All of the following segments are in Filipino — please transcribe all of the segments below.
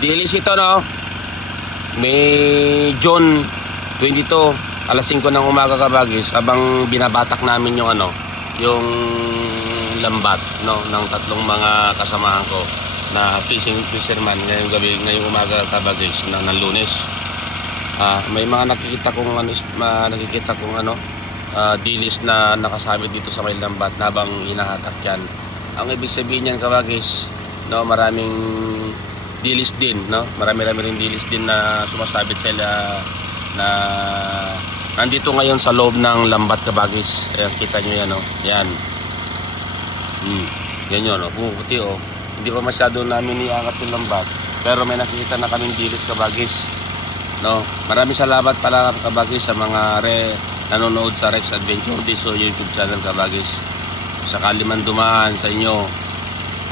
Dilis ito, no? May June 22, alas 5 ng umaga kabagis, habang binabatak namin yung yung lambat, no, ng tatlong mga kasamahan ko na fisherman ngayong gabi, ngayong umaga kabagis ng Lunes. May mga nakikita kong dilis na nakasabit dito sa may lambat habang hinahatak yan. Ang ibig sabihin niyan kabagis, no, maraming dilis din, no? Marami rin dilis din na sumasabit sila na nandito ngayon sa loob ng lambat kabagis. Ayan, kita nyo yan, no? Yan. Yan yun, no? Puti, oh. Hindi pa masyado namin iangat yung lambat, pero may nakikita na kaming dilis kabagis, no? Maraming salamat pala kabagis sa mga nanonood sa Rex Adventure Diso YouTube channel kabagis. Sakali man dumaan sa inyo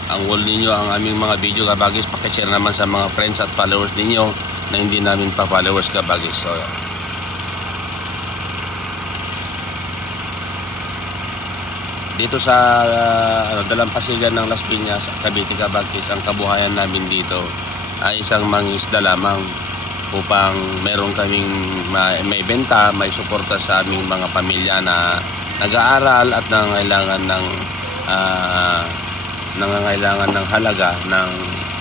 ang wall ninyo ang aming mga video kabagis, pakishare naman sa mga friends at followers ninyo na hindi namin pa followers kabagis. So, dito sa dalampasigan ng Las Piñas, Cavite kabagis, ang kabuhayan namin dito ay isang mangisda lamang upang meron kaming may benta, may suporta sa aming mga pamilya na nag-aaral at nangangailangan ng halaga ng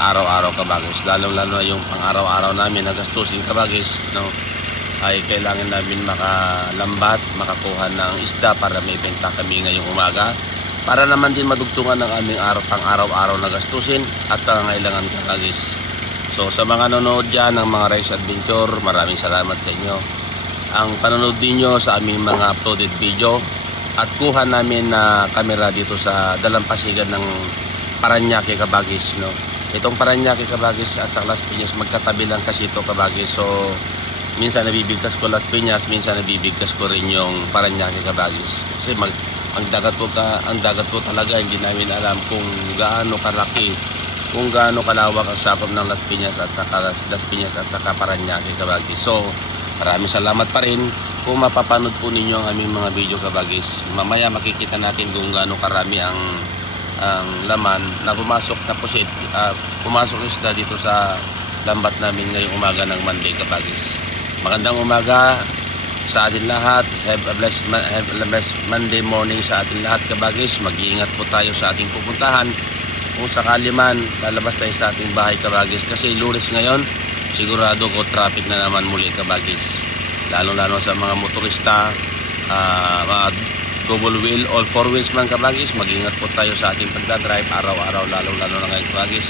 araw-araw kabagis, lalo-lalo yung pang-araw-araw namin na gastusin kabagis, no, ay kailangan namin makalambat, makakuha ng isda para may benta kami ngayong umaga, para naman din madugtungan ng aming pang-araw-araw na gastusin at pangangailangan kabagis. So sa mga nanonood dyan ng mga Rice Adventure, maraming salamat sa inyo. Ang panonood niyo sa aming mga uploaded video at kuha namin na kamera dito sa dalampasigan ng Paranaque kabagis, no. Itong Paranaque kabagis at sa Las Piñas magkatabi lang kasi ito kabagis. So minsan nabibigkas ko Las Piñas, minsan nabibigkas ko rin yung Paranaque kabagis. Kasi ang dagat po talaga, hindi namin alam kung gaano kalaki, kung gaano kalawak ang sakop ng Las Piñas at saka Paranaque kabagis. So maraming salamat pa rin kung mapapanood po ninyo ang aming mga video kabagis. Mamaya makikita natin kung gaano karami ang laman na pumasok isda dito sa lambat namin ngayong umaga ng Monday kabagis. Magandang umaga sa atin lahat. Have a blessed Monday morning sa atin lahat kabagis. Mag-iingat po tayo sa ating pupuntahan. Kung sakali man lalabas tayo sa ating bahay kabagis, kasi Lunes ngayon, sigurado ko traffic na naman muli kabagis, lalo-lalo sa mga motorista, mga double wheel, all four wheels man kabagis. Mag-ingat po tayo sa ating pagdadrive araw-araw, lalo-lalo na ngayon kabagis,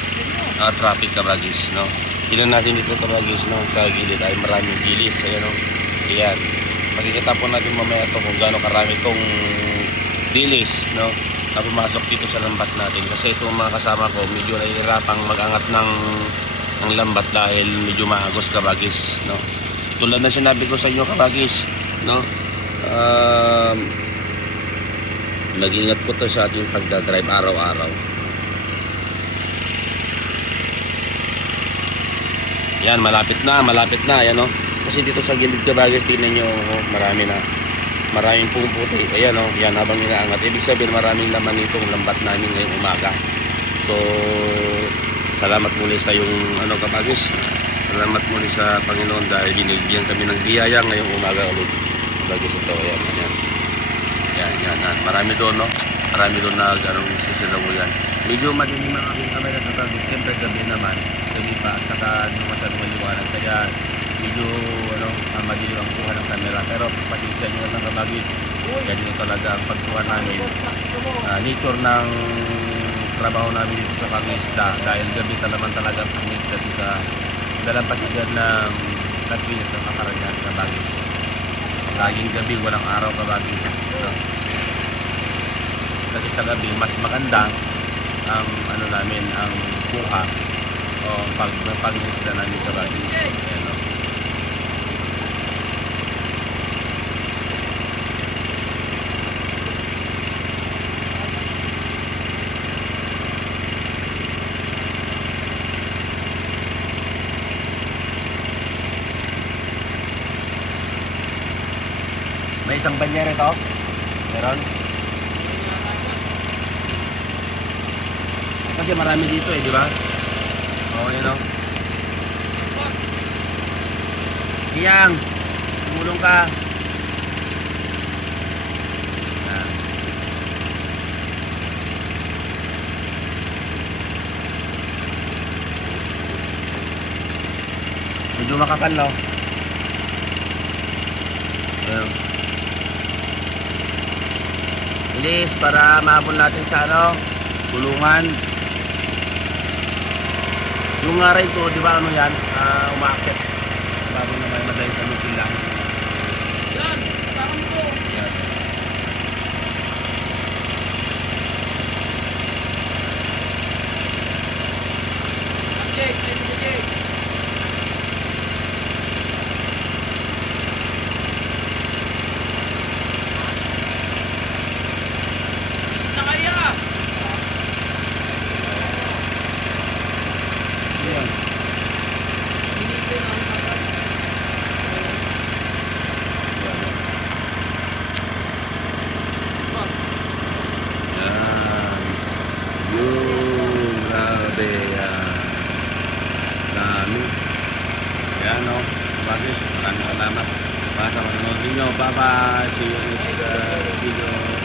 traffic kabagis, no. Tingnan natin dito kabagis, no, sa gilid ay maraming dilis. Ayan, no. Ayan, makikita po natin mamaya ito kung gaano karami itong dilis, no, na pumasok dito sa lambat natin. Kasi itong mga kasama ko medyo nahihirapang mag-angat ng lambat dahil medyo maagos kabagis, no. Tulad na sinabi ko sa inyo kabagis, no, mag-ingat po tayo sa ating pagdadrive araw-araw. Yan, malapit na, ayan, no. Kasi dito sa gilid kabagis, tingnan nyo, maraming pumuputi. Ayan, no, yan, habang inaangat, ibig sabihin maraming laman itong lambat namin ngayong umaga. So salamat muli sa yung kabagis, salamat muli sa Panginoon dahil binigyan kami ng biyaya ngayong umaga ulit kabagis. Ito, ayan. Yan. Marami doon, no? Marami doon na sisilaw yan. Medyo madilim ang aking kamera kabagis. Siyempre gabi naman, gabi pa, at saka hindi masyadong maliwanag, kaya medyo madilim ang kuha ng kamera. Pero pasensya nyo lang kabagis, ganyan talaga ang pagkuha namin. Nature ng trabaho namin dito sa pangisda, dahil gabi naman talaga ang pangisda dito sa dalampasigan ng Las Piñas sa Paranaque kabagis. Laging gabi, walang araw kabagis, no? Kasi sa gabi mas maganda ang namin, ang kuha o pag-isda namin kabagis. Ayan, no? May isang banyera ito? Meron? Kasi marami dito, di ba? Oo, yun, no? Iyang, tumulong ka. Yan. Medyo makapal, no? Ayan. Bilis para mahabol natin sa ano, tulungan. Yung nga rin to, di ba ano yan, umaakit. Bago na may madaling salutin lang. Yan, parang ito. Yan. Jake, tayo sa Jake. Nakaya. Yan. Inisin ang kapal. Yan. Yung grabe yan. Dami. Yan o. Bagay. Maraming salamat. Para sa panonood ninyo. Bye bye. See you next video.